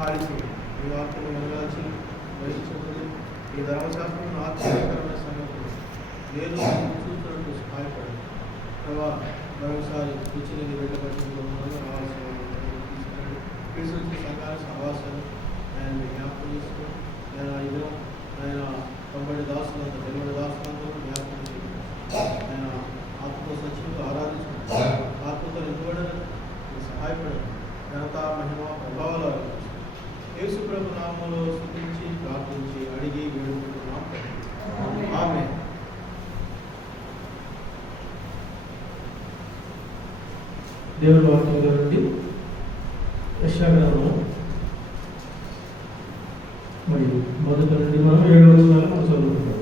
ఖాళీ చేయండి. ఈ వార్తలు వెనగాల్సి వహించుకుని ఈ ధర్మశాస్త్రం ఆశ్చర్యకరమైన సంగతులు నేను చూసినట్టు సహాయపడండి. ప్రభావ మరోసారి కూర్చుని వెళ్ళబట్టిలో రావాల్సిన తీసుకొచ్చిన సంఘాల సహవాసాలు ఆయన జ్ఞాపకం చేసుకుని ఆయన ఇదో ఆయన 90 దాసులంతా 20 దాసులందరూ జ్ఞాపకం చేయండి. ఆయన ఆత్మతో సచివులు ఆరాధించండి. ఆత్మతో నిలబడని సహాయపడండి. ఘనత మహిమ ప్రభావాలు యేసు ప్రభు నామములో స్తుతించి ప్రార్థించి అడిగి వేడుకుంటున్నాం. ఆమేన్. దేవుని వాక్యంలో నుండి యెషయా గ్రంథం మరి మొదటి నుండి మనం 7వ వచనాలు మనం చదువుకుంటాం.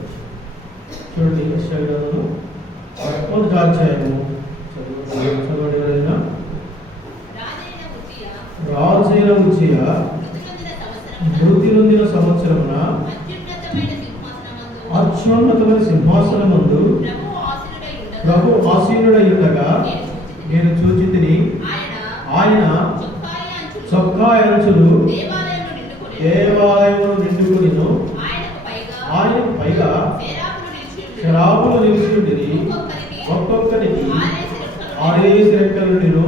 చూడండి, యెషయా గ్రంథం 1వ అధ్యాయము చదవండి. ఎవరైనా రాజైన ఉజ్జియా మృతి నొందిన సంవత్సరమున అత్యున్నతమైన సింహాసనమందు ప్రభు ఆసీనుడై ఉండగా నేను చూచితిని. ఆయన చొక్కా అంచులు దేవాలయమును నిండుకొనిను. ఆయనకు పైగా శరాబులు నిలిచియుండిరి. ఒక్కొక్కరికి 6 రెక్కలు నేను.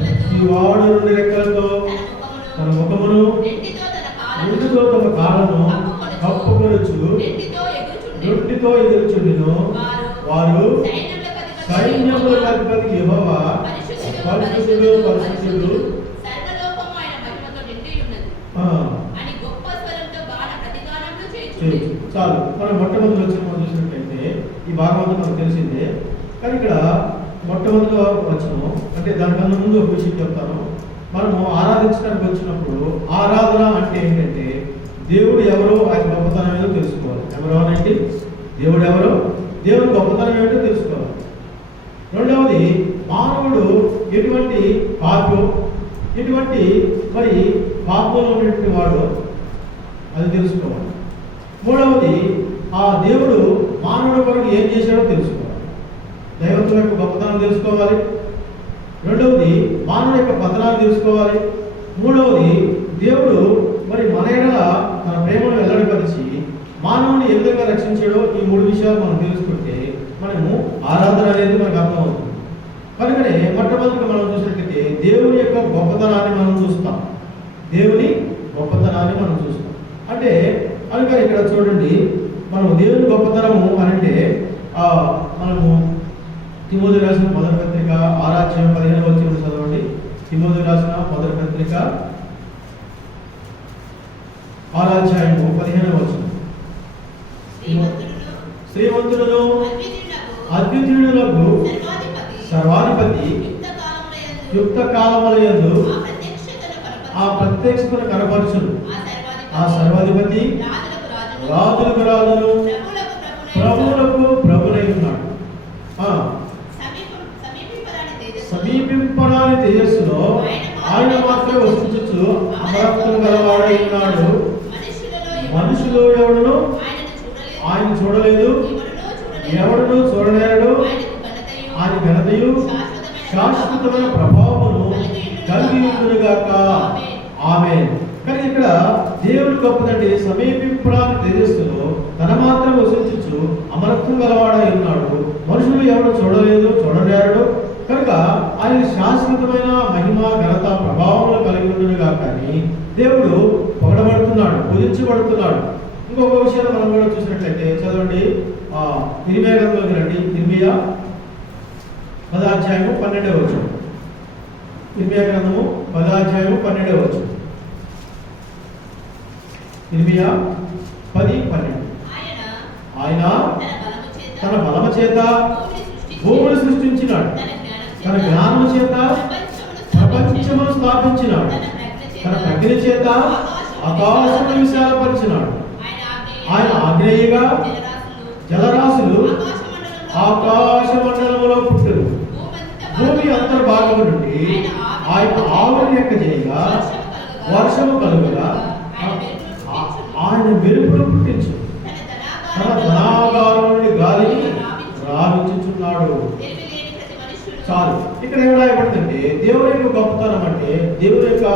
ప్రతివాడు 2 రెక్కలతో తన ముఖమును నిండుతో తమ కాళ్ళను కప్పుకొనొచ్చు నొట్టితో ఎగురుచుండిను. వారు సైన్యములకు అధిపతి యెహోవా పరిశుద్ధుడు పరిశుద్ధుడు. చాలు, మనం మొట్టమొదటి వచ్చిన మనం చూసినట్లయితే ఈ భాగం అంతా మనకు తెలిసిందే. కానీ ఇక్కడ మొట్టమొదటిగా వచ్చినాము అంటే దానికన్నా ముందు ఒక విషయం చెప్తాను. మనము ఆరాధించడానికి వచ్చినప్పుడు ఆరాధన అంటే ఏంటంటే దేవుడు ఎవరో ఆయన గొప్పతనం ఏదో తెలుసుకోవాలి. ఎవరోనండి దేవుడు ఎవరో, దేవుడు గొప్పతనం ఏమిటో తెలుసుకోవాలి. రెండవది, మానవుడు ఎటువంటి పాపం ఎటువంటి మరి పాపంలో ఉన్నటువంటి వాడు అది తెలుసుకోవాలి. మూడవది, ఆ దేవుడు మానవుడి కొరకు ఏం చేశాడో తెలుసుకోవాలి. దైవత్వం యొక్క గొప్పతనం తెలుసుకోవాలి. రెండవది, మానవుడి యొక్క పతనాలు తెలుసుకోవాలి. మూడవది, దేవుడు మరి మన ఎడల తన ప్రేమను వెల్లడిపరిచి మానవుని ఏ విధంగా రక్షించాడో ఈ 3 విషయాలు మనం తెలుసుకుంటే మనము ఆరాధన అనేది మనకు అర్థమవుతుంది. కనుకనే మొట్టమొదటిగా మనం చూసినట్లయితే దేవుని యొక్క గొప్పతనాన్ని మనం చూస్తాం. దేవుని గొప్పతనాన్ని మనం చూస్తాం అంటే అందుకని ఇక్కడ చూడండి, మనం దేవుని గొప్పతనము అంటే మనము తిమోథె రాసిన మొదటి పత్రిక 6వ అధ్యాయం 15వ వచనం చదవండి. తిమోథె రాసిన మొదటి పత్రిక 6వ అధ్యాయం 15వ వచనం. శ్రీమంతుడును అద్వితీయుడునగు సర్వాధిపతి యుక్త కాలములందు ఆ ప్రత్యక్షతను కనపరచును. ఆ సర్వాధిపతి రాజులకు రాజును ప్రభువులకు ప్రభునై ఉన్నాడు. సమీపింపరాని తేజస్సులో ఆయన మాత్రం వసించు అమరత్వం గలవాడై ఉన్నాడు. మనుషులు ఎవడును ఆయన చూడలేదు, ఎవడును చూడలేడు. ఆయన ఘనతయు శాశ్వతమైన ప్రభావమును కలిగి ఉండుగాక. ఆమేన్. కానీ ఇక్కడ దేవుడు గొప్పదండి. సమీపింపరాని తేజస్సులో తన మాత్రం వసించు అమరత్వం గలవాడై ఉన్నాడు. మనుషులు ఎవరు చూడలేదు, చూడలేడు. కనుక ఆయన శాశ్వతమైన మహిమ ఘనత ప్రభావములు కలిగి ఉండుగా. కానీ దేవుడు పొగడబడుతున్నాడు, పూజించబడుతున్నాడు. ఇంకొక విషయాన్ని మనం కూడా చూసినట్లయితే చదవండి, ఇర్మియా గ్రంథంలోకి రండి. ఇర్మియా 10వ అధ్యాయము 12వ వచనం. ఇర్మియా గ్రంథము 10వ అధ్యాయము 12వ వచనం. ఇర్మియా 10:12. ఆయన తన బలము చేత భూమిని సృష్టించినాడు, తన జ్ఞానము చేత ప్రపంచమును స్థాపించినాడు, తన ప్రజ్ఞ చేత ఆకాశమును విశాలపరిచినాడు. ఆయన ఆగ్నేయగా జలరాశులు ఆకాశ మండలములో పుట్టును. భూమి అంతర్భాగము నుండి ఆయన ఆవుని యొక్క చేయగా వర్షము కలుగుగా ఆయన మెరుపును పుట్టించు. తన ధనాగారం నుండి గాలిని రావించుచున్నాడు. చాలు. ఇక్కడ ఏం రాయబడిందంటే దేవుని యొక్క గొప్పతనం అంటే దేవుని యొక్క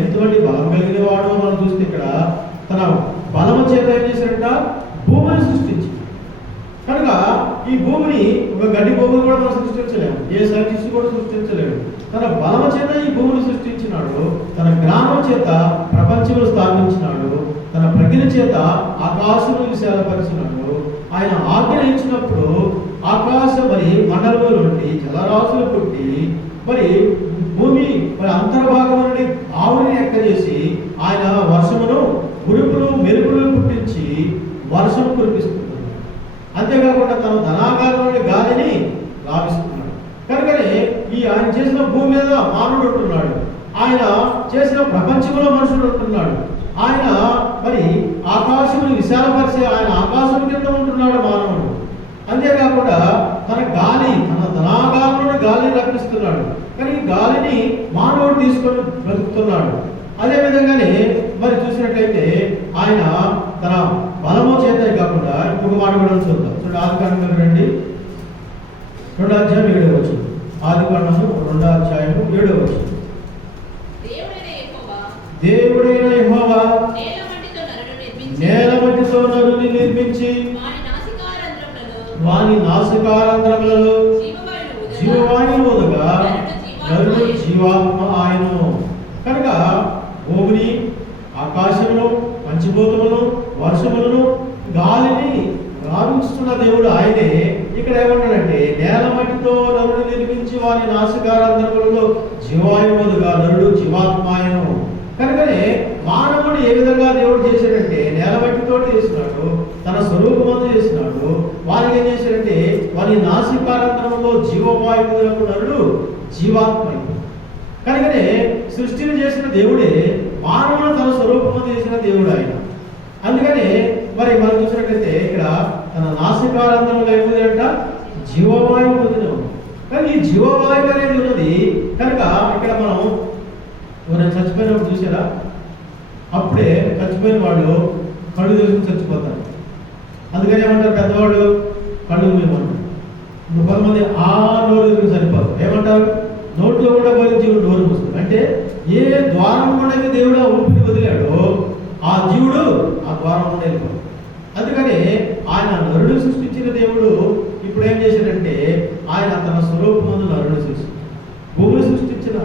ఎంతమంది బలం కలిగిన వాడు మనం చూస్తే ఇక్కడ తన బలము చేత ఏం చేశారంట భూమిని సృష్టించి. కనుక ఈ భూమిని ఒక గడ్డి భూమిని కూడా మనం సృష్టించలేము, ఏ సైంటిస్ట్ కూడా సృష్టించలేము. తన బలము చేత ఈ భూమిని సృష్టించినాడు, తన జ్ఞానం చేత ప్రపంచములు స్థాపించినాడు, తన ప్రజ్ఞ చేత ఆకాశమును విశాలపరిచినాడు. ఆయన ఆజ్ఞ ఇచ్చినప్పుడు ఆకాశ మరి మండలముల నుండి జలరాశులు పుట్టి మరి భూమి మరి అంతర్భాగం నుండి ఆవుని ఎక్కజేసి ఆయన వర్షమును ఉరుపులు మెరుపులు పుట్టించి వర్షం కురిపిస్తున్నాడు. అంతేకాకుండా తన ధనాగారం నుండి గాలిని లాభిస్తున్నాడు. కనుకనే ఈ ఆయన చేసిన భూమి మీద మానవుడు ఉంటున్నాడు, ఆయన చేసిన ప్రపంచంలో మనుషుడు ఉంటున్నాడు. ఆయన మరి ఆకాశమును విశాలపరిచి ఆయన ఆకాశం కింద ఉంటున్నాడు మానవుడు. అంతేకాకుండా తన గాలి తన ధనాగారం నుండి గాలిని రప్పిస్తున్నాడు. కానీ ఈ గాలిని మానవుడు తీసుకొని బ్రతుకుతున్నాడు. అదేవిధంగానే మరి చూసినట్లయితే ఆయన తన బలము చేతే కాకుండా ఇంకొక మాట కూడా చూద్దాం. చూడండి, ఆదికాండం రండి, 2వ అధ్యాయం 7వ వచనం. ఆదికాండము 2వ అధ్యాయము 7వ వచనం. దేవుడైన యెహోవా నేల మట్టితో నరుని నిర్మించి వాని నాసికారంధ్రములలో జీవవాయువు ఊదగా నరుడు జీవాత్మ ఆయను. కనుక భూమిని, ఆకాశమును, పంచభూతములను, వర్షములను, గాలిని రావిస్తున్న దేవుడు ఆయనే. ఇక్కడ ఏమంటాడంటే నేల మట్టితో నరుడు నిర్మించి వారి నాసికారంధ్రములలో జీవాయువు ఊదగా నరుడు జీవాత్మాయను. కనుకనే మానవుడు ఏ విధంగా దేవుడు చేశాడంటే నేల మట్టితో చేసినాడు, తన స్వరూపమందు చేసినాడు. వారికి ఏం చేశాడంటే వారి నాసికారంధ్రములో జీవవాయువులకు నరుడు జీవాత్మ. కనుకనే సృష్టిని చేసిన దేవుడే మానవుడు తన స్వరూపమందు చేసిన దేవుడు ఆయన. అందుకనే మరి మనం చూసినట్లయితే ఇక్కడ తన నాసికారంధ్రంలో ఏముందంట జీవవాయువు వదిలి. కానీ ఈ జీవవాయువు అనేది ఉన్నది కనుక ఇక్కడ మనం ఎవరైనా చచ్చిపోయినప్పుడు చూసారా, అప్పుడే చచ్చిపోయిన వాళ్ళు కళ్ళు తెలుసుకుని చచ్చిపోతారు. అందుకని ఏమంటారు పెద్దవాళ్ళు కళ్ళు మూయమంటారు. కొంతమంది ఆ నోరు తెలుసుకుని సరిపోతారు. ఏమంటారు నోట్లో కూడా పోయి జీవుడు నోరు మూస్తుంది. అంటే ఏ ద్వారం కూడా దేవుడు ఆ ఊపిరి వదిలాడో ఆ జీవుడు ఆ ద్వారం కూడా వెళ్ళిపోతాడు. అందుకని ఆయన నరుడు సృష్టించిన దేవుడు ఇప్పుడు ఏం చేశాడంటే ఆయన తన స్వరూపమందు నరుడు సృష్టి భూమిని సృష్టించిన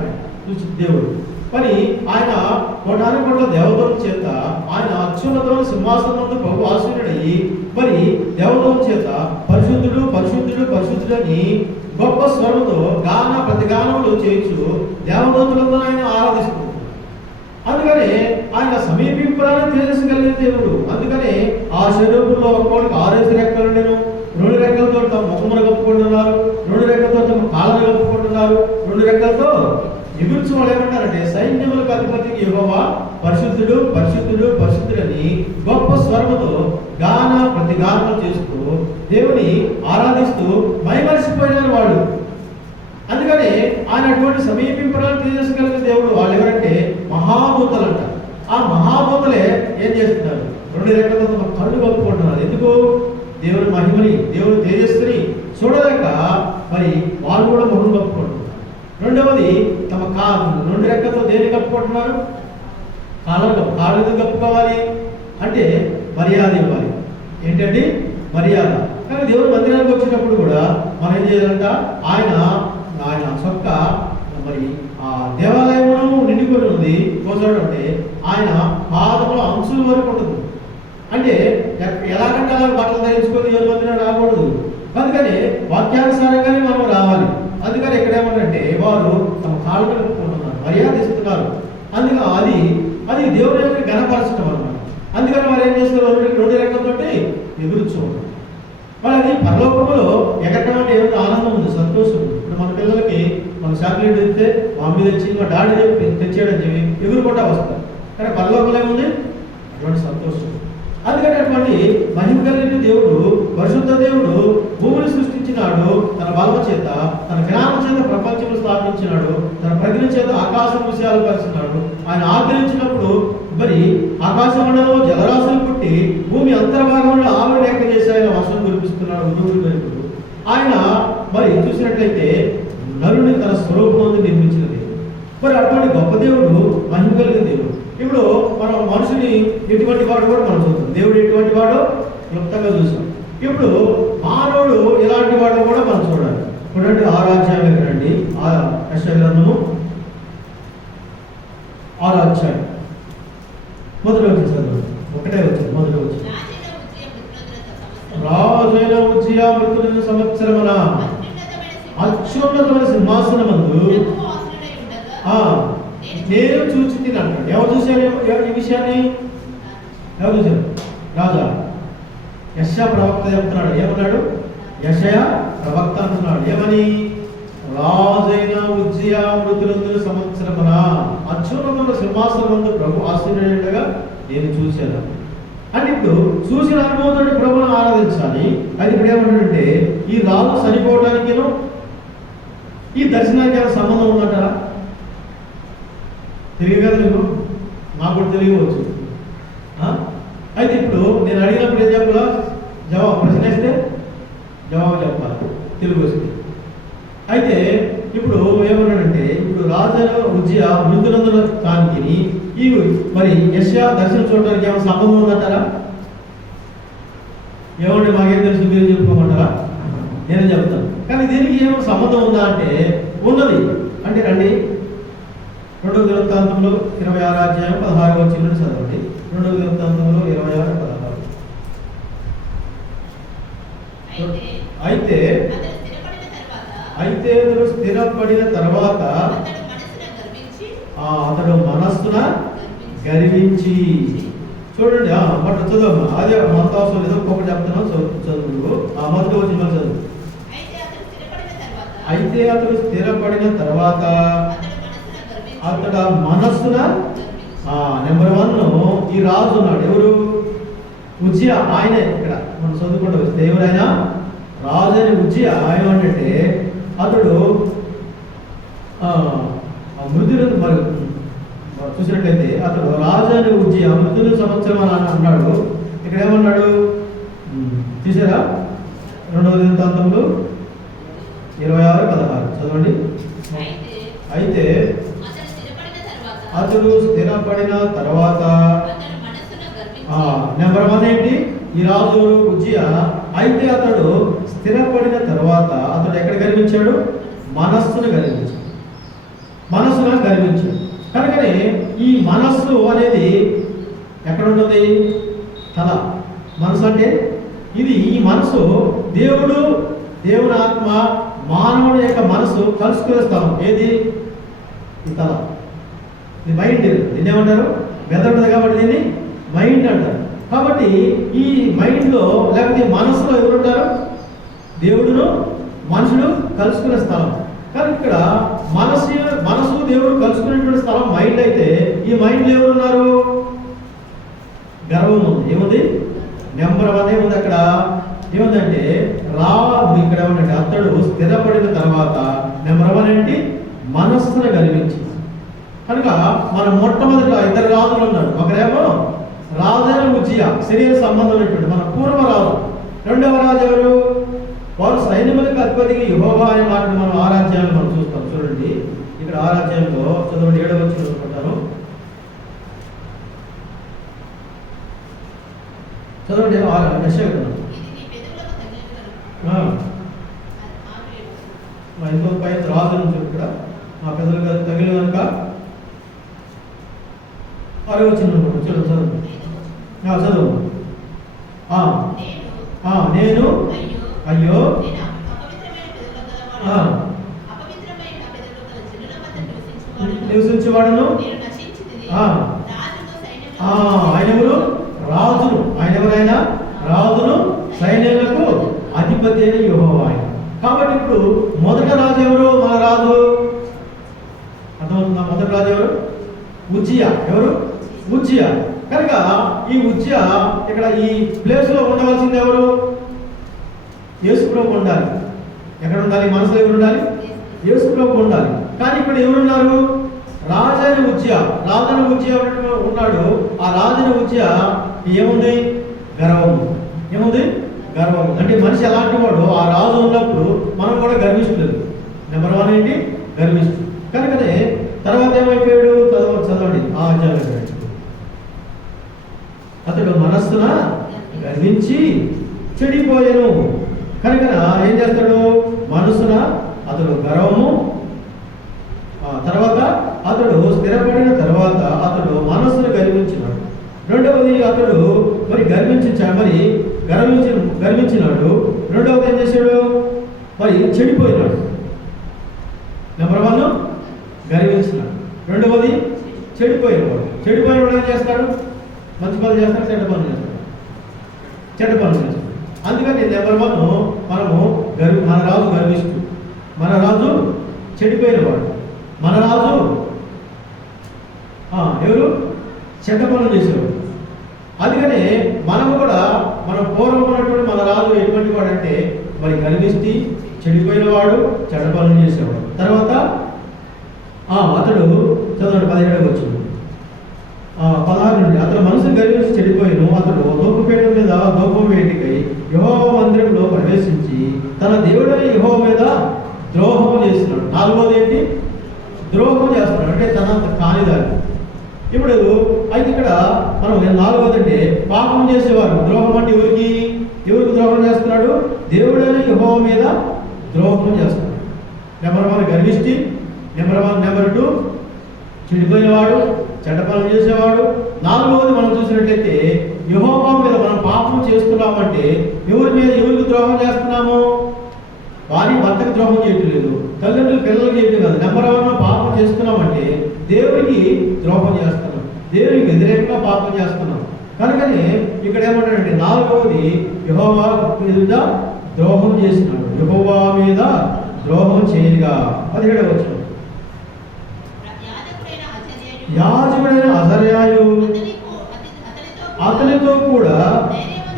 దేవుడు. మరి ఆయన 1,000 కోట్ల దేవతల చేత ఆయన అత్యున్నతమైన సింహాసనం ముందు ప్రభు ఆశీనుడయి మరి దేవతల చేత పరిశుద్ధుడు పరిశుద్ధుడు పరిశుద్ధుడు అని గొప్ప స్వరంతో గాన ప్రతిగానములు చేయొచ్చు దేవదూతలతో ఆయన ఆరాధిస్తున్నారు. అందుకనే ఆయన సమీపింపరాని తేజస్సు కలిగిన దేవుడు. అందుకనే ఆ శరీరంలో ఒక్కోడికి 6 రెక్కలు ఉండేను, 2 రెక్కలతో తమ ముఖమును కప్పుకుంటున్నారు, 2 రెక్కలతో తమ కాళ్ళను కప్పుకుంటున్నారు, 2 రెక్కలతో ఎగుర్చు వాళ్ళు ఏమంటారంటే సైన్యములకు అధిపతి యెహోవా పరిశుద్ధుడు పరిశుద్ధుడు పరిశుద్ధుడని గొప్ప స్వరముతో గాన ప్రతిగానములు చేస్తూ దేవుని ఆరాధిస్తూ మైమరిసిపోయినారు వాళ్ళు. అందుకని ఆయన అటువంటి సమీపింపడానికి తెలియజేయగలిగిన దేవుడు. వాళ్ళు ఎవరంటే మహాభూతలు అంట. ఆ మహాభూతలే ఏం చేస్తున్నారు 2 రెక్కలతో తమ కళ్ళు కప్పుకుంటున్నారు. ఎందుకు దేవుని మహిమని దేవుని తేజస్సుని చూడలేక మరి వాళ్ళు కూడా మొహం కప్పుకుంటున్నారు. రెండవది తమ 2 రెక్కలతో దేని కప్పుకుంటున్నారు కాళ్ళు ఎందుకు కప్పుకోవాలి అంటే మర్యాద ఇవ్వాలి. ఏంటండి మర్యాద. కానీ దేవుని మందిరానికి వచ్చేటప్పుడు కూడా మనం ఏం చేయాలంట ఆయన చొక్క మరి ఆ దేవాలయమును నిండుకొని ఉంది కోసడం అంటే ఆయన పాదముల అంచుల వరకు ఉంటుంది. అంటే ఎలాగంటే అలా బట్టలు ధరించుకొని దేవుని మందిరం రాకూడదు. అందుకని వాక్యానుసారంగానే మనం రావాలి. అందుకని ఇక్కడ ఏమంటే వారు తమ కాళ్ళు కప్పుకుంటున్నారు, మర్యాద ఇస్తున్నారు. అందుకని అది దేవుని యొక్క ఘనపరచడం అన్నమాట. అందుకని వారు ఏం చేస్తారు 2 రెక్కలతోటి ఎగురుచు ఉంటారు. మరి అది పరలోకములో ఎగరడం అంటే ఏమైనా ఆనందం ఉంది, సంతోషం ఉంది. ఇప్పుడు మన పిల్లలకి మన చాక్లెట్ తెస్తే మా మీద తెచ్చి మా డాడీ చెప్పి తెచ్చాడని చెప్పి ఎగురుకుంటా వస్తారు. కానీ పరలోకంలో ఏముంది అటువంటి సంతోషం. అందుకని అటువంటి మహిమ కలిగిన దేవుడు పరిశుద్ధ దేవుడు భూమిని సృష్టించినాడు, తన బలము చేత తన జ్ఞానం చేత ప్రపంచం స్థాపించినాడు, తన ప్రజ్ఞ చేత ఆకాశం విషయాలు పరిచినాడు. ఆయన ఆగ్రహించినప్పుడు మరి ఆకాశ మండలంలో జలరాశులు పుట్టి భూమి అంతర్భాగంలో ఆవిడ లెక్క చేసి ఆయన వర్షం కురిపిస్తున్నాడు. ఆయన మరి చూసినట్లయితే నరుని తన దేవుడు మహిమ కలిగిన దేవుడు. ఇప్పుడు మనం మనుషుని ఎటువంటి వాడు కూడా మనం చూద్దాం. దేవుడు ఎటువంటి వాడో క్లుప్తంగా చూసాం. ఇప్పుడు మానవుడు ఎలాంటి వాడో కూడా మనం చూడాలి. చూడండి 6వ అధ్యాయం రండి. యెషయా గ్రంథము 6వ అధ్యాయం మొదటి వచ్చిన చదువు. ఒకటే వచ్చింది మొదటి వచ్చింది. రాజైన ఉజ్జియా మృతులైన సంవత్సరమున అత్యున్నతమైన సింహాసనమందు నేను చూచి తినంటాడు. ఎవరు చూశారు ఈ విషయాన్ని? ఎవరు చూశారు? రాజా. యెషయా ప్రవక్త చెప్తున్నాడు. ఏమన్నాడు? యెషయా ప్రవక్త అంటున్నాడు ఏమని? రాజైన ఉజ్జియా మృతులందు సంవత్సరమున అత్యున్నతమైన సింహాసనమందు ప్రభు ఆశీనుడగా నేను చూశాను. అంటే ఇప్పుడు చూసిన అనుభవంతో ప్రభువును ఆరాధించాలి. అది ఇప్పుడు ఏమంటాడంటే ఈ రాజు చనిపోవడానికి ఈ దర్శనానికి ఏమైనా సంబంధం ఉందంటారా? తెలియదు కదా మీకు, నాకు కూడా తెలియవచ్చు. అయితే ఇప్పుడు నేను అడిగినప్పుడు ఏం చెప్పాలా? జవాబు, ప్రశ్న వేస్తే జవాబు చెప్పాలి తెలుగు వస్తే. అయితే ఇప్పుడు ఏమన్నాడంటే ఇప్పుడు రాజైన ఉజ్జియా మృతులందున దానికి ఈ మరి యెషయా దర్శనం చూడడానికి ఏమైనా సంబంధం ఉందంటారా? ఏమంటే మాకేం తెలుసు, మీరు చెప్పుకోమంటారా? నేను చెప్తాను. కానీ దీనికి ఏమైనా సంబంధం ఉందా అంటే ఉన్నది. అంటే రండి 2వ దినవృత్తాంతంలో 26వ అధ్యాయం 16వ వచనం చదవండి. 2వ దినవృత్తాంతంలో 26-16. అయితే అతడు స్థిరపడిన తర్వాత అతడు మనస్సున గర్వించి. చూడండి మాట చదువు. అదే మనతో అవసరం లేదు, ఒక్కొక్కటి చెప్తున్నాను చదువు. మొదటి వచ్చి మళ్ళీ చదువు. అయితే అతడు స్థిరపడిన తర్వాత అతడు మనస్సున నెంబర్ 1 ఈ రాజు ఉన్నాడు. ఎవరు? ఉజ్జియా. ఆయనే ఇక్కడ మనం చదువుకుంటూ వస్తే ఎవరైనా రాజు అని ఉజ్జియా ఏమంటే అతడు మృతులు మరి చూసినట్లయితే అతడు రాజు అని ఉజ్జియా మృతులు సంవత్సరం అని అన్నాడు. ఇక్కడ ఏమన్నాడు చూసారా? 2వ దినవృత్తాంతంలో 26-16 చదవండి. అయితే అతడు స్థిరపడిన తర్వాత నెంబర్ 1 ఏంటి? ఈ రాజు ఉజ్జియా. అయితే అతడు స్థిరపడిన తర్వాత అతడు ఎక్కడ గర్వించాడు? మనస్సును గర్వించాడు. మనస్సును గర్వించాడు. కనుకనే ఈ మనస్సు అనేది ఎక్కడ ఉంటుంది? తల. మనసు అంటే ఇది. ఈ మనసు దేవుని ఆత్మ మానవుడి యొక్క మనసు కలుసుకునే స్థలం ఏది? ఈ తల. ఇది మైండ్. దీన్ని ఏమంటారు? మెదడు కాబట్టి దీన్ని మైండ్ అంటారు. కాబట్టి ఈ మైండ్లో లేకపోతే మనసులో ఎవరుంటారు? దేవుడును మనుషుడు కలుసుకునే స్థలం. కానీ ఇక్కడ మనసు దేవుడు కలుసుకునేటువంటి స్థలం మైండ్. అయితే ఈ మైండ్లో ఎవరున్నారు? గర్వం ఉంది. ఏముంది? నెంబర్ 1 ఏముంది అక్కడ? ఏముందంటే ఇక్కడ ఏమంటే అతడు స్థిరపడిన తర్వాత నెంబర్ 1 ఏంటి? మనస్సును గర్వించి. కనుక మన మొట్టమొదట 2 రాజులు ఉన్నారు. ఒకరేమో రాజైన ఉజ్జియా, శరీర సంబంధం ఉన్నటువంటి మన పూర్వ రాజు. 2వ రాజు ఎవరు? వారు సైన్యములకు అధిపతికి యెహోవా అనే మాటను మనం 6వ అధ్యాయంలో మనం చూస్తాం. చూడండి ఇక్కడ 6వ అధ్యాయంలో చదవండి. 7వ వచనం చదువుకుంటాను. చదవండి. యెషయా ఇంకో పై రాజు నుంచి ఇక్కడ మా పెద్దలు తగిలి కనుక 6వ వచనం చూడండి. చదువు. నేను అయ్యో నివసించేవాడును. ఆయన ఎవరు? రాజును. ఆయన ఎవరైనా రాజును, సైన్యాలకు అధిపతి అయిన యెహోవా ఆయన. కాబట్టి ఇప్పుడు మొదట రాజు ఎవరు? మన రాజు అర్థమవుతుందా? మొదటి రాజు ఎవరు? ఉజ్జియా. ఎవరు? ఉజ్జియా. కనుక ఈ ఉజ్జియా ఇక్కడ ఈ ప్లేస్ లో ఉండవలసింది ఎవరు? యేసుప్రభు ఉండాలి. ఎక్కడ ఉండాలి? మనసులో ఎవరు ఉండాలి? యేసుప్రభు ఉండాలి. కానీ ఇక్కడ ఎవరున్నారు? రాజైన ఉజ్జియా. రాజైన ఉజ్జియా ఉన్నాడు. ఆ రాజైన ఉజ్జియా ఏముంది? గర్వం. ఏముంది? గర్వం. అంటే మనిషి ఎలాంటి వాడు? ఆ రాజు ఉన్నప్పుడు మనం కూడా గర్విస్తుంది. నెంబర్ 1 ఏంటి? గర్విస్తుంది. కనుకనే తర్వాత ఏమైపోయాడు? చదవండి ఆ అధ్యాయం. అతడు మనస్సున గర్వించి చెడిపోయాను కనుక ఏం చేస్తాడు? మనసున అతడు గర్వము, తర్వాత అతడు స్థిరపడిన తర్వాత అతడు మనస్సును గర్వించినాడు. రెండవది అతడు గర్వించినాడు. రెండవది ఏం చేశాడు? మరి చెడిపోయినాడు. నెంబర్ 1 గర్వించినాడు, రెండవది చెడిపోయినవాడు. చెడిపోయినవాడు ఏం చేస్తాడు? మంచి పనులు చేస్తాడు, చెడ్డ పనులు చేస్తాడు. అందుకని నెంబర్ 1 మనము మన రాజు గర్విష్ఠుడు, మన రాజు చెడిపోయినవాడు, మన రాజు ఎవరు? చెడ్డ పనులు చేసేవాడు. అందుకనే మనము కూడా మన పూర్వం ఉన్నటువంటి మన రాజు ఎటువంటి వాడంటే మరి గర్విష్ఠి, చెడిపోయినవాడు, చెడ్డ పనులు చేసేవాడు. తర్వాత అతడు చదవండి 17వ వచనం 16 నుండి. అతడు మనసును గర్వించి చెడిపోయిను. అతడు ధూపపీఠం మీద ధూపం వేటికై యెహోవా మందిరంలో ప్రవేశించి తన దేవుడైన యెహోవా మీద ద్రోహము చేస్తున్నాడు. 4వది ఏంటి? ద్రోహం చేస్తున్నాడు, అంటే తనంత కానిదాన్ని. ఇప్పుడు అయితే ఇక్కడ మనం 4వది అంటే పాపం చేసేవారు. ద్రోహం అంటే ఎవరికి ద్రోహం చేస్తున్నాడు? దేవుడైన యెహోవా మీద ద్రోహం చేస్తున్నాడు. నెంబర్ 1 గర్విష్ఠి, నెంబర్ 2 చెడిపోయినవాడు, చెడ్డ పనులు చేసేవాడు. 4వది మనం చూసినట్లయితే యెహోవా మీద మనం పాపం చేస్తున్నామంటే ఎవరికి ద్రోహం చేస్తున్నాము? భార్య భర్తకు ద్రోహం చేయటం లేదు, తల్లిదండ్రులు పిల్లలకు చేయటం కాదు. నెంబర్ 1 పాపం చేస్తున్నామంటే దేవుడికి ద్రోహం చేస్తున్నాం, దేవుడికి వ్యతిరేకంగా పాపం చేస్తున్నాం. కనుకనే ఇక్కడ ఏమంటాడంటే 4వది యెహోవా మీద ద్రోహం చేసినాడు. యెహోవా మీద ద్రోహం చేయగా 17వ వచనం. యాజకుడైన అజర్యాయు అతనితో కూడా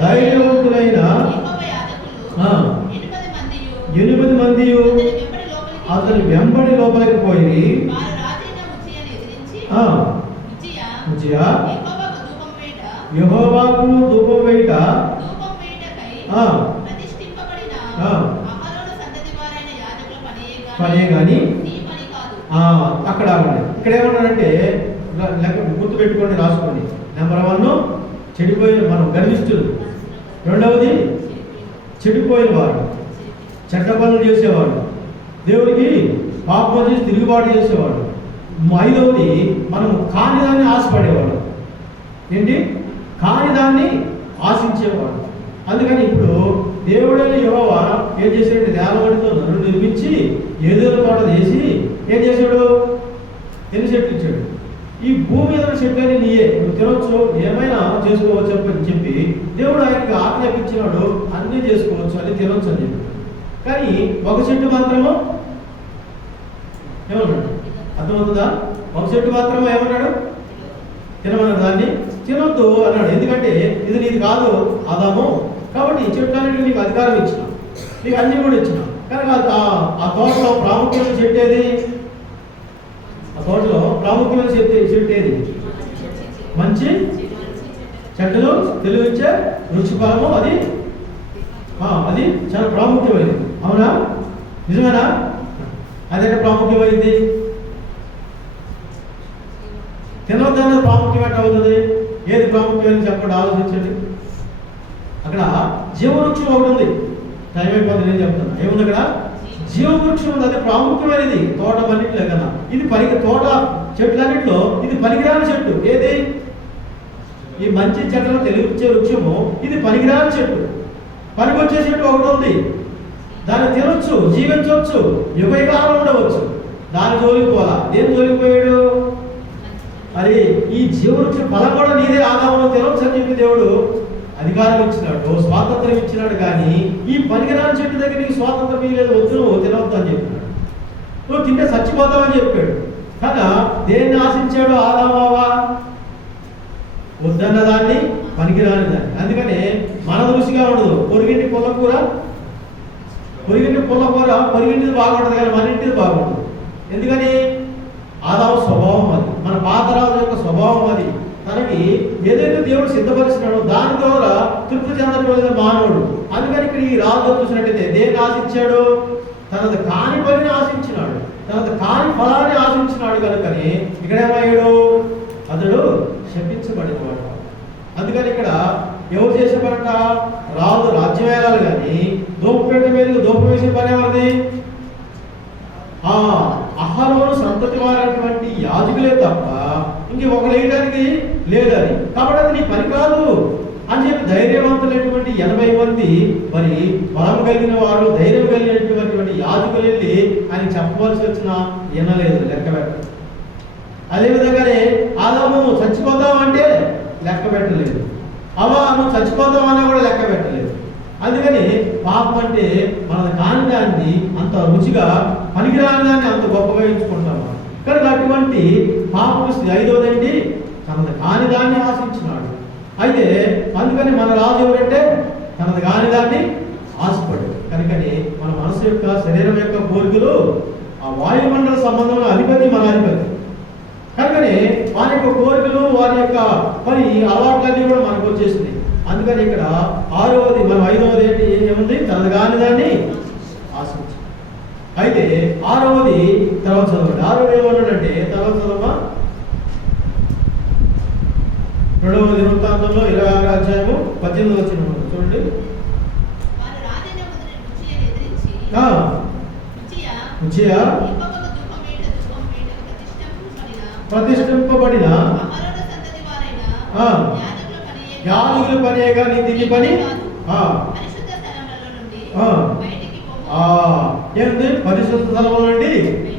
ధైర్యవంతులైన 8 మంది అతని వెంబడి లోపలికి పోయి యెహోవాకు ధూపం వేయుట పనే కానీ అక్కడ ఇక్కడ ఏమన్నాడంటే గుర్తు పెట్టుకోండి, రాసుకోండి. నెంబర్ 1 చెడిపోయిన మనం గర్విష్ఠులు, రెండవది చెడిపోయిన వాడు, చెడ్డ పనులు చేసేవాడు, దేవుడికి పాపం చేసి తిరుగుబాటు చేసేవాడు. 5వది మనం కానిదాన్ని ఆశపడేవాడు. ఏంటి? కానిదాన్ని ఆశించేవాడు. అందుకని ఇప్పుడు దేవుడైన యెహోవా ఏం చేశాడు? నేలమట్టితో నన్ను నిర్మించి ఏదైనా తోట చేసి ఏం చేశాడు? ఎన్ని చెట్లు ఇచ్చాడు? ఈ భూమి మీద చెట్లని నీయే, నువ్వు తినొచ్చు, ఏమైనా చేసుకోవచ్చు అని చెప్పి దేవుడు ఆయనకి ఆజ్ఞాపించినాడు. అన్నీ చేసుకోవచ్చు, అన్నీ తినొచ్చు అని చెప్పి. కానీ ఒక చెట్టు మాత్రము ఏమన్నాడు? అర్థమవుతుందా? ఒక చెట్టు మాత్రమే ఏమన్నాడు? తినమన్నాడు, దాన్ని తినొద్దు అన్నాడు. ఎందుకంటే ఇది నీది కాదు ఆదాము, కాబట్టి ఈ చెట్లన్నిటికీ నీకు అధికారం ఇచ్చిన, నీకు అన్ని కూడా ఇచ్చిన. కనుక ఆ తోటలో ప్రాముఖ్యమైన చెట్టు ఏది? ఆ తోటలో ప్రాముఖ్యమైన చెట్టు ఏది? మంచి చెట్టులు తెలివిచ్చే రుచి ఫలము, అది చాలా ప్రాముఖ్యమైనది. అవునా? నిజమేనా? అదే ప్రాముఖ్యమైంది. తినొద్దన్నది ప్రాముఖ్యం ఎట్లా అవుతుంది? ఏది ప్రాముఖ్యమైనది చెప్పండి, ఆలోచించండి. అక్కడ జీవవృక్షం ఒకటి ఉంది. టైం అయిపోతుంది, నేను చెప్తాను. ఏముంది అక్కడ? జీవవృక్షం ఉంది, అది ప్రాముఖ్యమైనది తోట అన్నింటిలో కన్నా. ఇది తోట చెట్లన్నింటిలో ఇది పనికిరాని చెట్టు. ఏది? ఈ మంచి చెట్లను తెలివిచ్చే వృక్షము, ఇది పనికిరాని చెట్టు. పనికొచ్చే చెట్టు ఒకటి ఉంది, దాన్ని తినొచ్చు, జీవించవచ్చు, యుగయుగాలు ఉండవచ్చు. దాని జోలికి పోలా. దేని జోలికి పోయాడు? మరి ఈ జీవవృక్ష ఫలం కూడా నీదే, ఆదామును తినొచ్చు అని చెప్పి దేవుడు అధికారం ఇచ్చినాడు, స్వాతంత్రం ఇచ్చినాడు. కానీ ఈ పనికిరాని చెట్టు దగ్గర నీకు స్వాతంత్రం ఇవ్వలేదు, వద్దు నువ్వు తినవద్దు అని చెప్పినాడు. నువ్వు తింటే చచ్చిపోతావని చెప్పాడు. కానీ దేన్ని ఆశించాడు ఆదామావా? వద్దన్న దాన్ని, పనికిరాని దాన్ని. అందుకనే మన రుచిగా ఉండదు. పొరిగింటి పుల్లకూర పొరిగింటిది బాగుంటుంది, కానీ మన ఇంటిది బాగుంటుంది. ఎందుకని? ఆదాము స్వభావం అది, మన పాతరాజు యొక్క స్వభావం అది. తనకి ఏదైతే దేవుడు సిద్ధపరిచినాడో దాని ద్వారా తృప్తి చెందడం మానవుడు. అందుకని ఇక్కడ ఈ రాజు చూసినట్టయితే దేన్ని ఆశించాడు? తనది కాని పనిని ఆశించినాడు, తనది కాని ఫలాన్ని ఆశించినాడు. ఉన్నాడు కనుకని ఇక్కడ ఏమయ్యాడు, అతడు శపించబడినవాడు. అందుకని ఇక్కడ ఎవరు చేసే పనంట, రాజు రాజ్యం వేయాలి కానీ దూపపెట్ట మీద దూపం వేసే పని ఎవరిది, అహరోను సంతతి వారైనటువంటి యాజకులే తప్ప ఇంకొకరు వేయడానికి లేదని. కాబట్టి అది నీ పని కాదు అని చెప్పి ధైర్యవంతులైనటువంటి 80 మంది మరి బలం కలిగిన వారు, ధైర్యం కలిగినటువంటి యాజకులు వెళ్ళి ఆయన చెప్పవలసి వచ్చినా వినలేదు, లెక్క పెట్టలేదు. అదేవిధంగానే ఆదాము చచ్చిపోతామంటే లెక్క పెట్టలేదు, అవ్వ నువ్వు చచ్చిపోతామన్నా కూడా లెక్క పెట్టలేదు. అందుకని పాపం అంటే మనది కాని దాన్ని అంత రుచిగా, పనికిరాని దాన్ని అంత గొప్పగా ఎంచుకుంటాము. కనుక అటువంటి పాపం 5వదండి, తనది కాని దాన్ని ఆశించినాడు. అయితే అందుకని మన రాజు ఎవరంటే తనది కాని దాన్ని ఆశపడు. కనుకని మన మనసు యొక్క, శరీరం యొక్క కోరికలు ఆ వాయుమండల సంబంధంలో అధిపతి మన అధిపతి. కనుకని వారి యొక్క కోరికలు, వారి యొక్క మరి అలవాట్లన్నీ కూడా మనకు వచ్చేసింది. అందుకని ఇక్కడ 6వది, మనం 5వది ఏంటి ఏముంది, తనది కాని దాన్ని ఆశించు. అయితే 6వది తర్వాత చదవండి. 6వది ఏమన్నాడంటే, తర్వాత చదవమా, 2వ దినవృత్తాంతంలో 26వ అధ్యాయము 18వ వచనం చూడండి. ప్రతిష్ఠింపబడిన యాజకుల పనే కానీ దీని పని ఏంటి, పరిశుద్ధ స్థలం నుండి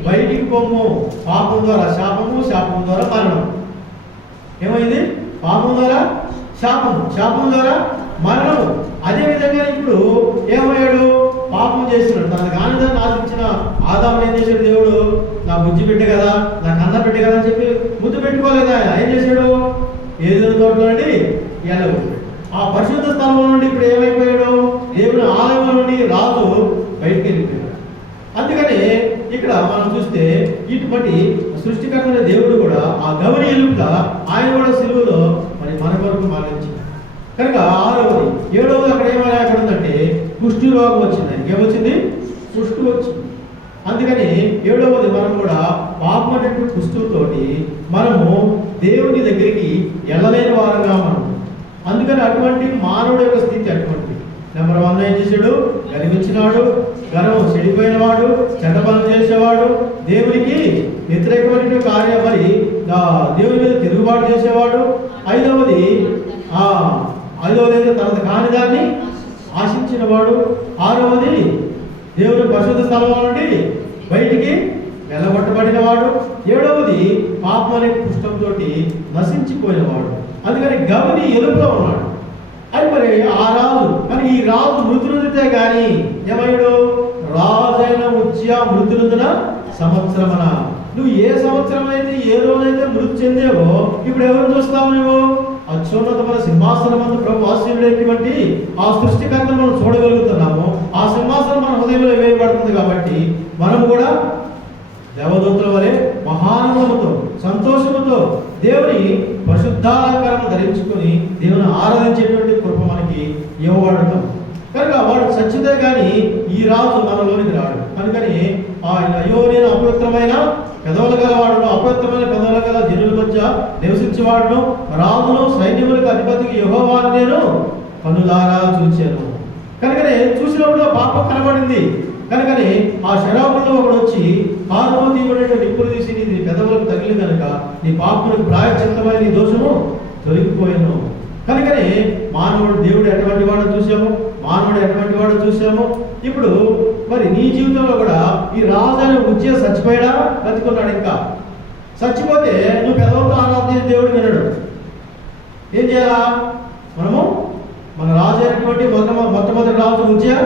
బయటికి పొమ్ము. పాపం ద్వారా శాపము, శాపం ద్వారా మరణం. ఏమైంది, పాపం ద్వారా శాపము, శాపం ద్వారా మరణము. అదేవిధంగా ఇప్పుడు ఏమయ్యాడు, పాపం చేస్తున్నాడు. తన కాని దాన్ని ఆశించిన ఆదాము ఏం చేశాడు, దేవుడు నా బుజ్జి పెట్టే కదా, నా కన్న పెట్టే కదా అని చెప్పి ముద్దు పెట్టుకోలేదా, ఏం చేశాడు, ఏదో తోటలో నుండి వెళ్ళగొట్టాడు. ఆ పరిశుద్ధ స్థలంలో నుండి ఇప్పుడు ఏమైపోయాడు, దేవుని ఆలయంలో నుండి రాజు బయటికి వెళ్ళిపోయాడు. అందుకని ఇక్కడ మనం చూస్తే ఇటువంటి సృష్టికర్త దేవుడు కూడా ఆ గౌరి ఎలుక ఆయన కూడా సిలువలో మరి మన కొరకు మరణించింది. కనుక 6వది, 7వది అక్కడ ఏమైనా అక్కడ ఉందంటే కుష్టి రోగం వచ్చింది. ఆయనకి ఏమొచ్చింది, కుష్టి వచ్చింది. అందుకని 7వది మనం కూడా పాపం అనేటువంటి కుష్టితోటి మనము దేవుని దగ్గరికి వెళ్ళలేని వారుగా మనం. అందుకని అటువంటి మానవుడి యొక్క స్థితి అటువంటి. నెంబర్ 1 ఏం చేశాడు, గర్వించినాడు, గర్వం చెడిపోయిన వాడు, చెడ్డ పనులు చేసేవాడు, దేవునికి వ్యతిరేకమైన కార్యం మరి దేవుని మీద తిరుగుబాటు చేసేవాడు. 5వది అయితే తనది కాని దాన్ని ఆశించిన వాడు. 6వది దేవుని పరిశుద్ధ స్థలంలో నుండి బయటికి వెళ్ళగొట్టబడిన వాడు. 7వది పాపం అనే పుష్టంతో నశించిపోయినవాడు. అందుకని గవిని ఎలుపులో ఉన్నాడు. అది మరి ఆ రాజు, కానీ ఈ రాజు మృతి నొందితే కానీ ఏమయ్యాడు, రాజైన ఉజ్జియా మృతి నొందిన సంవత్సరమన. నువ్వు ఏ సంవత్సరం అయితే, ఏ రోజైతే మృతి చెందేవో ఇప్పుడు ఎవరు చూస్తావు, నువ్వు అత్యున్నతమైన సింహాసనమందు ప్రభు ఆశీనుడైనటువంటి ఆ సృష్టికర్తను మనం చూడగలుగుతున్నాము. ఆ సింహాసనం మన హృదయంలో వేయబడుతుంది. కాబట్టి మనం కూడా దేవదూతల వలె మహానందముతో, సంతోషముతో దేవుని పరిశుద్ధాలంకారం ధరించుకొని దేవుని ఆరాధించేటువంటి కృప మనకి ఇవ్వబడతాం. కనుక వాడు చచ్చితే కానీ ఈ రాజు మనలోనికి రాడు. అందుకని ఆయన అయ్యో నేను అపవిత్రమైన పెదవులు గలవాడును, అపవిత్రమైన పెదవుల గల జనుల మధ్య నివసించేవాడును, రాజును సైన్యములకు అధిపతికి యెహోవాను నేను కన్నులారా చూచాను. కనుకనే చూసినప్పుడు పాపం కనబడింది. కనుకనే ఆ శరాబుల్లో ఒకడు వచ్చి కారులో తీయబడిన నిప్పులు తీసి నీ పెదవులకు తగిలి కనుక నీ పాపములకు ప్రాయశ్చిత్తమైన నీ దోషము తొలగిపోయాను. కనుకనే మానవుడు, దేవుడు ఎటువంటి వాడు చూసాము, మానవుడు ఎటువంటి వాడు చూసాము. ఇప్పుడు మరి నీ జీవితంలో కూడా ఈ రాజు అనే ఉజ్జియా చచ్చిపోయాడా, బతికున్నాడు? ఇంకా చచ్చిపోతే నువ్వు పెదవులతో ఆరాధన దేవుడు వినడు. ఏం చేయాలా, మనము మన రాజు అయినటువంటి మొట్టమొదటి రాజు ఉజ్జియా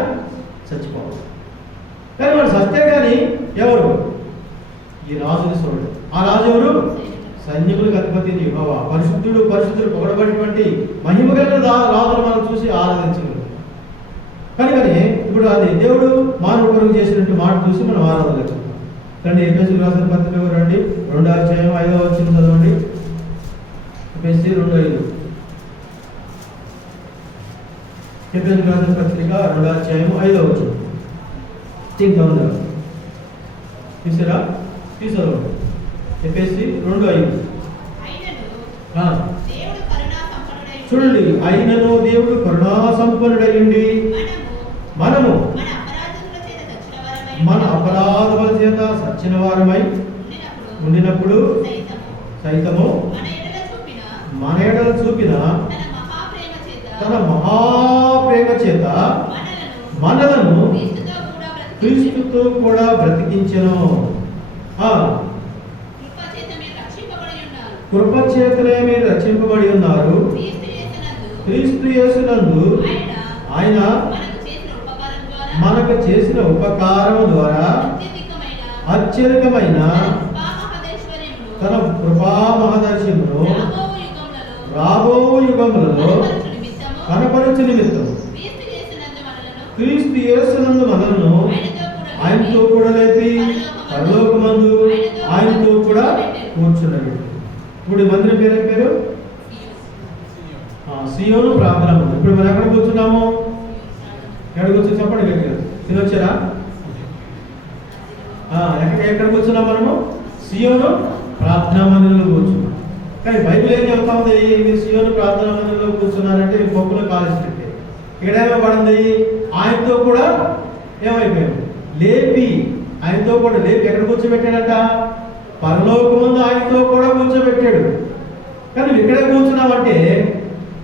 చచ్చిపోవాలి. కానీ వాడు చస్తే కానీ ఎవరు, ఈ రాజుని చూడడు. ఆ రాజు ఎవరు, సైన్యములకు అధిపతి యెహోవా, పరిశుద్ధుడు పొగడబడినటువంటి మహిమ కలిగిన రాజును మనం చూసి ఆరాధించగలం. కనుకనే ఇప్పుడు అది దేవుడు మానవ కొరకు చేసినట్టు మాట చూసి మనం ఆరాధన చేస్తాం. రండి ఎఫెసీయులకు రాసిన పత్రిక రండి 2వ అధ్యాయం 5వ వచనం చదవండి. ఎఫెసీయులకు 2:5. ఎఫెసీయులకు రాసిన పత్రిక 2వ అధ్యాయం 5వ వచనం. తీసారా? తీసారు. ఎఫెసీ 2:5. అయినను దేవుడు కరుణా సంపన్నుడై చూడండి, అయినను దేవుడు కరుణా సంపన్నుడయ్యుండి మనము మన అపరాధముల చేత సచ్చిన వారమై ఉండినప్పుడు సైతము మన ఎడల చూపిన తన మహాప్రేమ చేత మనలను క్రీస్తుతో కూడా బ్రతికించెను. కృప చేతనే మీరు రక్షింపబడి ఉన్నారు. క్రీస్తు యేసునందు ఆయన మనకు చేసిన ఉపకారం ద్వారా అత్యధికమైన తన కృపా మహదర్శనమును రాబో యుగములలో కనపరచు నిమిత్తం క్రీస్తు యేసునందు మనలను ఆయనతో కూడా లేపి పరలోకమందు ఆయనతో కూడా కూర్చున్నది. ఇప్పుడు మందిరం పేరు సియోను ప్రార్థన మందిరం. ఇప్పుడు మనం ఎక్కడ కూర్చున్నాము? ఎక్కడ కూర్చొని చెప్పండి గట్టిగా. తినొచ్చారా? ఎక్కడ కూర్చున్నాం మనము? సియోను ప్రార్థనా మందిరంలో కూర్చున్నాం. కానీ బైబిల్ ఏం చెప్తా ఉంది? మీరు సియోను ప్రార్థనా మందిరంలో కూర్చున్నారంటే మీరు పప్పులో కాలేసినట్టే. ఇక్కడ ఏమైపడింది? ఆయనతో కూడా ఏమైపోయాము? లేపి ఆయనతో కూడా లేపి ఎక్కడ కూర్చోబెట్టాడట? పరలోకమందు ఆయనతో కూడా కూర్చోబెట్టాడు. కానీ నువ్వు ఇక్కడే కూర్చున్నావంటే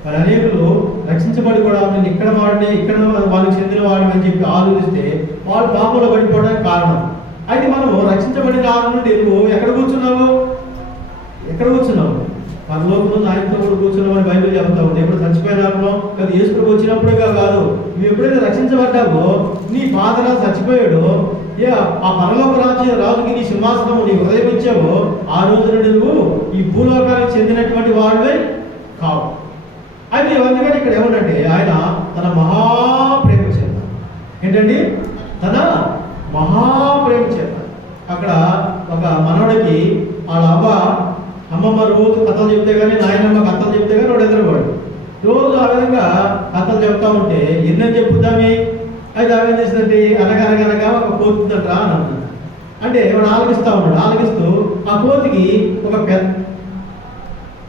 మరి అనేకులు రక్షించబడి కూడా నేను ఇక్కడ వాడిని, ఇక్కడ వాళ్ళకి చెందిన వాడిని అని చెప్పి ఆలోచిస్తే వాళ్ళు పాపంలో పడిపోవడానికి కారణం. అయితే మనము రక్షించబడిన ఆరు నుండి నువ్వు ఎక్కడ కూర్చున్నావు? ఎక్కడ కూర్చున్నావు? పరలోకమందు ఆయనతో కూడా కూర్చున్నావు అని బైబిల్ చెప్తా ఉంది. ఎప్పుడు చచ్చిపోయినారో కదా, యేసుప్రభు వచ్చినప్పుడే కాదు, నువ్వు ఎప్పుడైతే రక్షించబడ్డావో నీ ఫాదర్ చచ్చిపోయాడు, ఆ పరలోక రాజుకి నీ సింహాసనం నీ హృదయం ఇచ్చావో ఆ రోజు నుండి నువ్వు ఈ భూలోకానికి చెందినటువంటి వాడివే కావు. అది అందుకని ఇక్కడ ఏమనంటే ఆయన తన మహాప్రేమ చేత, ఏంటండి తన మహాప్రేమ చేత. అక్కడ ఒక మనవడికి వాళ్ళ అమ్మమ్మ రోజు కథలు చెప్తే కానీ, నాయనమ్మ కథలు చెప్తే కానీ వాడు ఎదురువాడు. రోజు ఆ విధంగా కథలు చెప్తా ఉంటే ఎన్నని చెప్పుద్దామి. అయితే ఆమె ఏం చేసిందంటే అనగనగనగా ఒక కోతుందట అని అన్నాడు. అంటే వాడు ఆలకిస్తూ ఉన్నాడు. ఆలకిస్తూ ఆ కోతికి ఒక పెద్ద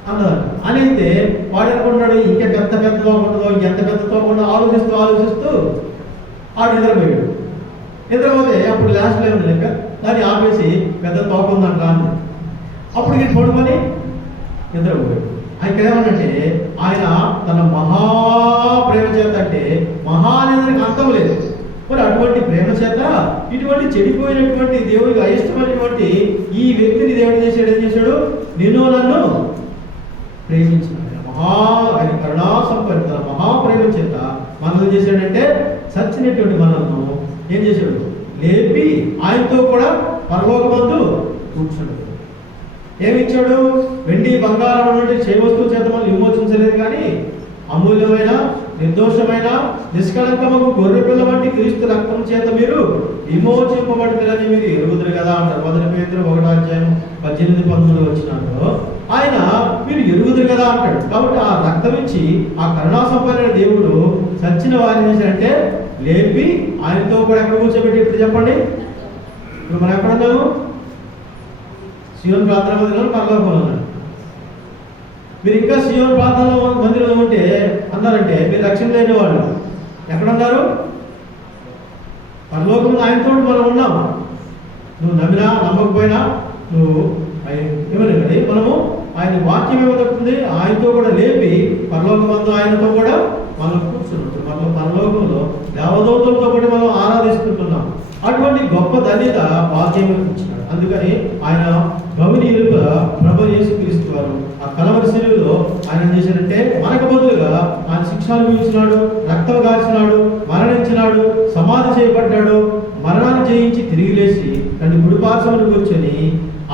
అన్నదాన్ని అనేస్తే వాడు అనుకుంటున్నాడు ఇంకా పెద్ద తోకుంటుందో, ఇంకెంత పెద్ద తోకుండా ఆలోచిస్తూ ఆడు నిద్రపోయాడు. నిద్రపోతే అప్పుడు లాస్ట్లో ఏముంది లెక్క దాన్ని ఆపేసి పెద్ద తోక ఉందంట అని అప్పుడు ఇది పడుకొని నిద్రపోయాడు. ఇక్కడ ఏమనంటే ఆయన తన మహాప్రేమ చేత, అంటే మహానేదానికి అంతం లేదు. మరి అటువంటి ప్రేమ చేత ఇటువంటి చెడిపోయినటువంటి దేవుడికి అయిష్టమైనటువంటి ఈ వ్యక్తిని దేవుడు ఏం చేశాడు? నిన్ను నన్ను ప్రేమించినాడు. ఆయన కరుణా సంపన్న తన మహాప్రేమ చేత మనల్ని చేశాడంటే చచ్చినటువంటి మనల్ని ఏం చేశాడు? లేపి ఆయనతో కూడా పరలోకమందు కూర్చున్నాడు. ఏమిచ్చాడు? వెండి బంగారం నుండి వస్తువు చేత మనం విమోచించలేదు, కానీ అమూల్యమైన నిర్దోషమైన నిష్కళంకముకు గొర్రె పిల్ల వంటి క్రీస్తు రక్తం చేత మీరు విమోచింపబడుతుందని మీరు ఎరుగుదురు కదా అంటారు. 1 పేతురు 1:18-19 వచ్చినాడు. ఆయన మీరు ఎరుగుదురు కదా అంటాడు. కాబట్టి ఆ రక్తం ఇచ్చి ఆ కరుణా సంపన్న దేవుడు చచ్చిన వారిని చేశాడంటే లేపి ఆయనతో కూడా ఎక్కడ కూర్చోబెట్టి. ఇప్పుడు చెప్పండి, ఇప్పుడు మనం ఎక్కడున్నాము? సియోను ప్రార్థన మందిరంలో, పరలోకంలో ఉన్నాడు. మీరు ఇంకా సియోను ప్రార్థన మందిరంలో ఉంటే అన్నారంటే మీరు రక్షణ లేని వాళ్ళు. ఎక్కడున్నారు? పరలోకంలో ఆయనతో మనం ఉన్నాం. నువ్వు నమ్మినా నమ్మకపోయినా నువ్వు ఏమని మనము ఆయన వాక్యం ఏమవుతుంది? ఆయనతో కూడా లేపి పరలోకమందు ఆయనతో కూడా మనం కూర్చున్నట్టు మనం పరలోకంలో దేవదూతలతో కూడా మనం ఆరాధిస్తుంటున్నాం. అటువంటి గొప్ప ధన్యత వాక్యం ఇచ్చినాడు. అందుకని ఆయన గౌరీయులుగా ప్రభు యేసుక్రీస్తు వారు ఆ కలవరి శిలువలో ఆయన ఏం చేశాడంటే మనకు బదులుగా ఆయన శిక్ష అనుభవించినాడు, రక్తం కాల్చినాడు, మరణించినాడు, సమాధి చేయబడ్డాడు, మరణాన్ని జయించి తిరిగి లేచి తన గుడిపార్శ్వమున కూర్చొని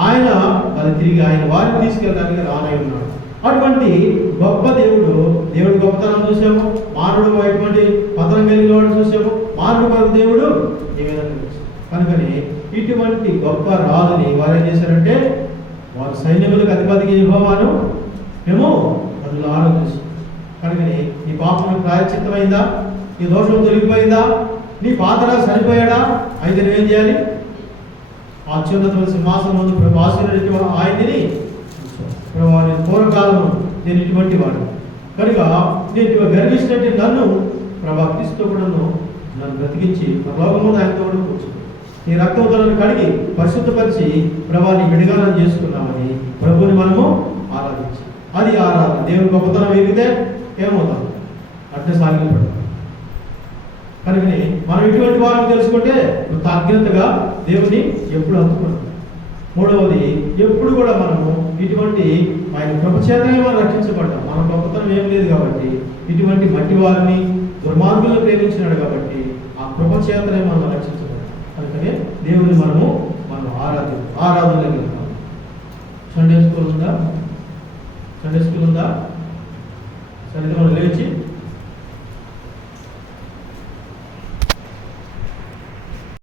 ఆయన మరి తిరిగి ఆయన వారిని తీసుకెళ్ళడానికి రానై ఉన్నాడు. అటువంటి గొప్ప దేవుడి గొప్పతనం చూసాము. మానవుడు ఎటువంటి పతనం కలిగిన వాడు చూసాము. మానవుడు కొరకు దేవుడు ఏ విధంగా చూసాము. కనుకని ఇటువంటి గొప్ప రాజుని వారు ఏం చేశారంటే వారు సైన్యములకు అధిపతికి యెహోవాను మేము అందులో ఆలోచిస్తాం. కనుకని నీ పాపం ప్రాయశ్చిత్తమైందా? నీ దోషం తొలగిపోయిందా? నీ పాతరా సరిపోయాడా? అయితే నువ్వేం చేయాలి? ఆ అత్యున్నతమైన సింహాసనం ముందు ప్రభు ఆశీర్వదించి ఆయన్ని ప్రభు నేను పూర్వకాలము నేను ఇటువంటి వాడు కనుక నేను గర్వించినట్టు నన్ను ప్రభా క్రీస్తు కూడా నన్ను బ్రతికించి పరలోకము ఆయనతో కూడా కూర్చుని నీ రక్తంతో నన్ను కడిగి పరిశుద్ధపరిచి ప్రభాని విడిగానం చేసుకున్నామని ప్రభుని మనము ఆరాధించి అది ఆరాధన. దేవుని గొప్పతనం ఎరిగితే ఏమవుతాం అట్నే సాగిపడతాం. కనుక మనం ఇటువంటి వారం తెలుసుకుంటే తగ్గినంతగా దేవుని ఎప్పుడు అందుకున్నాం. మూడవది, ఎప్పుడు కూడా మనము ఇటువంటి ఆయన కృపచేతనే మనం రక్షించబడ్డాం. మన గొప్పతనం ఏం లేదు కాబట్టి, ఇటువంటి మట్టి వారిని దుర్మార్గులను ప్రేమించినాడు కాబట్టి ఆ కృపచేతనే మనం రక్షించబడ్డాం. అందుకనే దేవుని మనం ఆరాధనలోకి వెళ్తాం. సండే స్కూల్ ఉందా? సరే మనం లేచి